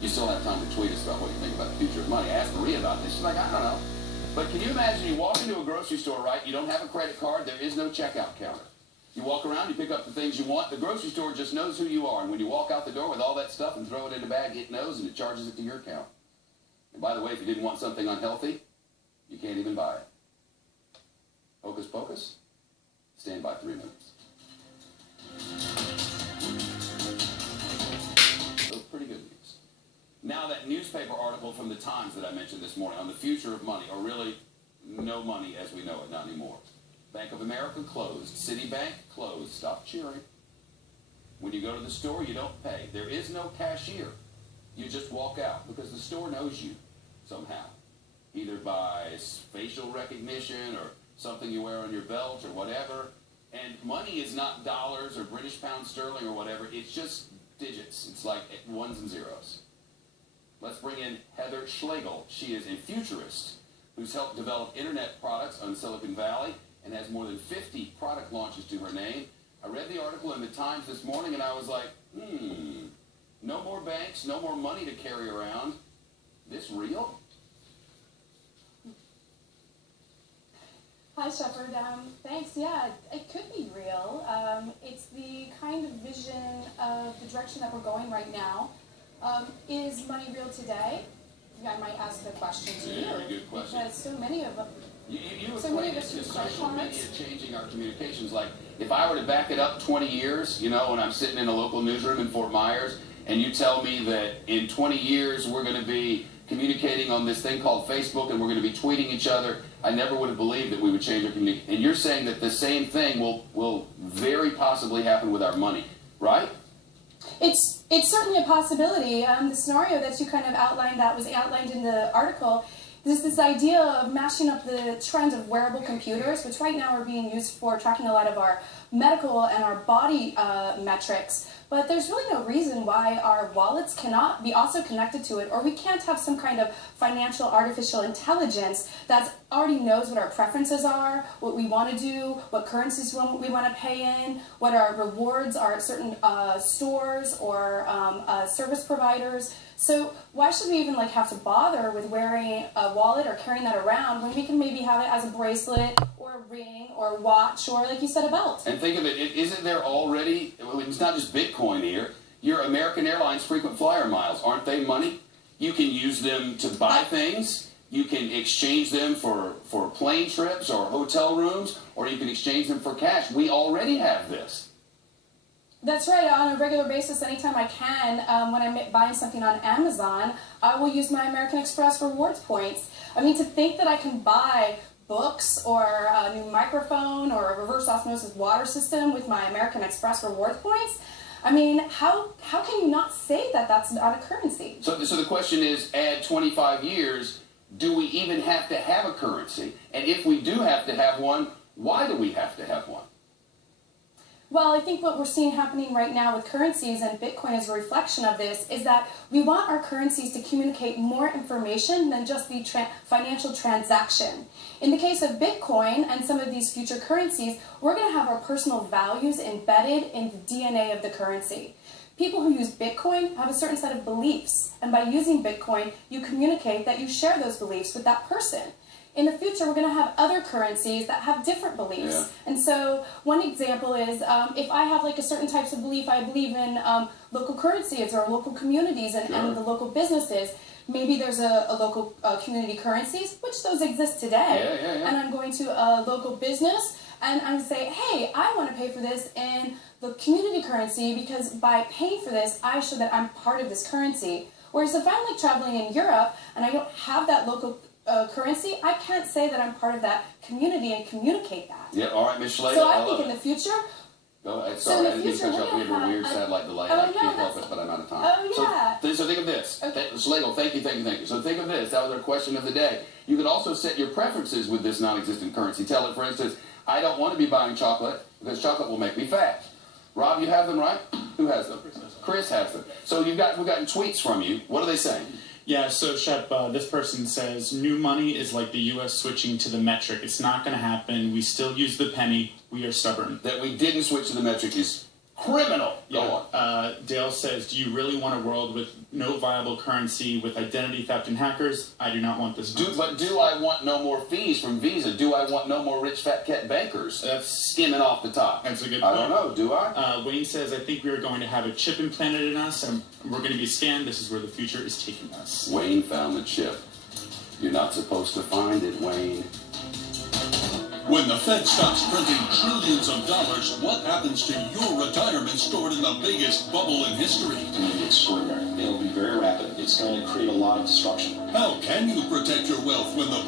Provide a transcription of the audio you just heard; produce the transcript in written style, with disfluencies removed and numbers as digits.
You still have time to tweet us about what you think about the future of money. Ask Maria about this. She's like, I don't know. But can you imagine you walk into a grocery store, right? You don't have a credit card. There is no checkout counter. You walk around, you pick up the things you want. The grocery store just knows who you are. And when you walk out the door with all that stuff and throw it in a bag, it knows and it charges it to your account. And by the way, if you didn't want something unhealthy, you can't even buy it. Hocus pocus? Stand by 3 minutes. So pretty good news. Now that newspaper article from the Times that I mentioned this morning on the future of money, or really no money as we know it, not anymore. Bank of America closed. Citibank closed. Stop cheering. When you go to the store, you don't pay. There is no cashier. You just walk out because the store knows you somehow. Either by facial recognition or something you wear on your belt or whatever. And money is not dollars or British pounds sterling or whatever. It's just digits. It's like ones and zeros. Let's bring in Heather Shlegel. She is a futurist who's helped develop internet products on Silicon Valley and has more than 50 product launches to her name. I read the article in the Times this morning and I was like, no more banks, no more money to carry around. This real? Hi, Shepard. Thanks. Yeah, it could be real. It's the kind of vision of the direction that we're going right now. Is money real today? I might ask the question to you. Very good question. Because so many of them. You equate it to social media changing our communications. Like, if I were to back it up 20 years, you know, when I'm sitting in a local newsroom in Fort Myers, and you tell me that in 20 years we're going to be communicating on this thing called Facebook and we're going to be tweeting each other, I never would have believed that we would change our communication. And you're saying that the same thing will very possibly happen with our money, right? It's certainly a possibility. The scenario that you kind of outlined, that was outlined in the article, is this idea of mashing up the trend of wearable computers, which right now are being used for tracking a lot of our medical and our body metrics. But there's really no reason why our wallets cannot be also connected to it, or we can't have some kind of financial artificial intelligence that already knows what our preferences are, what we want to do, what currencies we want to pay in, what our rewards are at certain stores or service providers. So why should we even have to bother with wearing a wallet or carrying that around when we can maybe have it as a bracelet or a ring or a watch or, like you said, a belt? And think of it, isn't there already, it's not just Bitcoin here, your American Airlines frequent flyer miles, aren't they money? You can use them to buy things, you can exchange them for plane trips or hotel rooms, or you can exchange them for cash. We already have this. That's right. On a regular basis, anytime I can, when I'm buying something on Amazon, I will use my American Express rewards points. I mean, to think that I can buy books or a new microphone or a reverse osmosis water system with my American Express rewards points, I mean, how can you not say that that's not a currency? So the question is, add 25 years, do we even have to have a currency? And if we do have to have one, why do we have to have one? Well, I think what we're seeing happening right now with currencies, and Bitcoin is a reflection of this, is that we want our currencies to communicate more information than just the financial transaction. In the case of Bitcoin and some of these future currencies, we're going to have our personal values embedded in the DNA of the currency. People who use Bitcoin have a certain set of beliefs, and by using Bitcoin, you communicate that you share those beliefs with that person. In the future, we're going to have other currencies that have different beliefs. Yeah. And so one example is if I have a certain types of belief, I believe in local currencies or local communities and the local businesses. Maybe there's a local community currencies, which those exist today. Yeah. And I'm going to a local business and I'm going to say, hey, I want to pay for this in the community currency because by paying for this, I show that I'm part of this currency. Whereas if I'm traveling in Europe and I don't have that local currency, I can't say that I'm part of that community and communicate that. Yeah, all right, Ms. Schlegel. So I think in the future... Go ahead. Sorry, I didn't mean to cut you off. We have a weird satellite delay. I can't help it, but I'm out of time. Oh, yeah. So think of this. Okay. Schlegel, thank you. So think of this. That was our question of the day. You could also set your preferences with this non-existent currency. Tell it, for instance, I don't want to be buying chocolate because chocolate will make me fat. Rob, you have them, right? Who has them? Chris has them. So we've gotten tweets from you. What are they saying? Yeah, so Shep, this person says, new money is like the U.S. switching to the metric. It's not going to happen. We still use the penny. We are stubborn. That we didn't switch to the metric is Criminal. Go on. Dale says, do you really want a world with no viable currency, with identity theft and hackers? I do not want this. But do I want no more fees from Visa? Do I want no more rich fat cat bankers skimming off the top? That's a good I point. don't know. Do I? Wayne says, I think we are going to have a chip implanted in us, and we're going to be scanned. This is where the future is taking us. Wayne found the chip. You're not supposed to find it, Wayne. When the Fed stops printing trillions of dollars, what happens to your retirement stored in the biggest bubble in history? It's going to be extraordinary. It'll be very rapid. It's going to create a lot of destruction. How can you protect your wealth when the